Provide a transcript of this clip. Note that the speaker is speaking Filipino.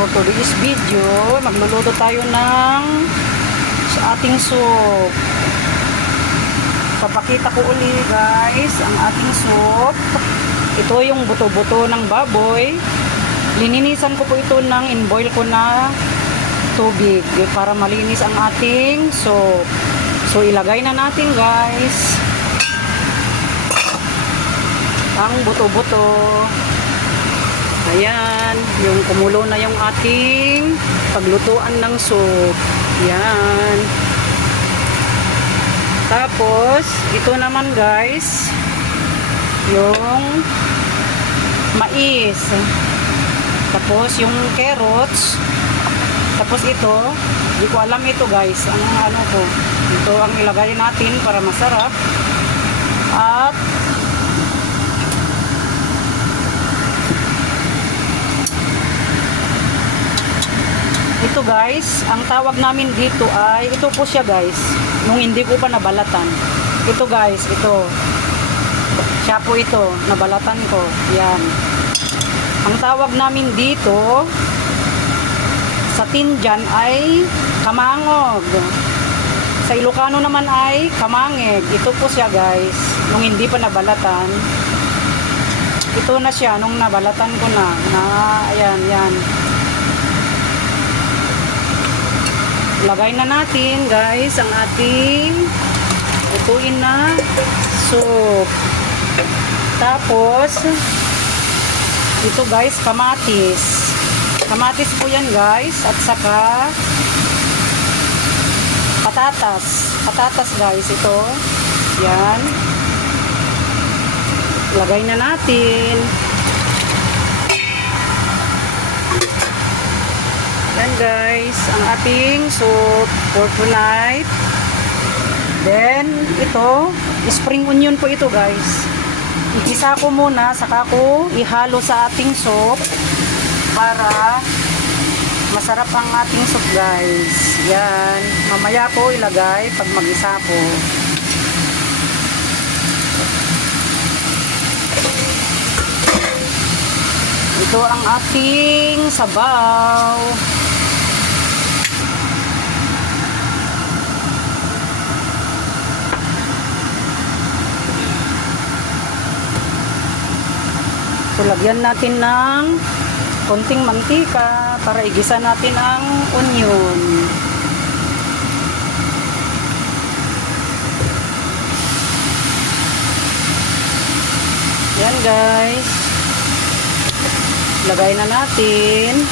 For today's video, magluluto tayo ng sa ating soup. Papakita ko uli guys ang ating soup. Ito yung buto-buto ng baboy. Lininisan ko po ito ng in-boil ko na tubig para malinis ang ating soup. So ilagay na natin guys ang buto-buto. Ayan, yung kumulo na yung ating paglutuan ng soup. Ayan. Tapos, ito naman guys, yung mais. Tapos, yung carrots. Tapos ito, di ko alam ito guys, ang ano ko. Ito ang ilagay natin para masarap. At, ito guys, ang tawag namin dito ay, ito po siya guys, nung hindi ko pa nabalatan. Ito guys, ito. Siya po ito, nabalatan ko. Yan. Ang tawag namin dito, sa Tinjan ay kamangog. Sa Ilocano naman ay kamangeg. Ito po siya guys, nung hindi pa nabalatan. Ito na siya, nung nabalatan ko na. Ayan, yan. Lagay na natin guys ang ating lutuin na soup. Tapos ito guys, kamatis. Kamatis po yan guys, at saka patatas. Patatas guys, ito. Yan. Lagay na natin. Yan guys, ang ating soup for tonight. Then, ito, spring onion po ito guys. Igisa ko muna, saka ko ihalo sa ating soup para masarap ang ating soup guys. Yan, mamaya ko ilagay pag mag-isa ko. Ito ang ating sabaw. So, lagyan natin ng konting mantika para igisa natin ang onion. Yan guys. Lagay na natin.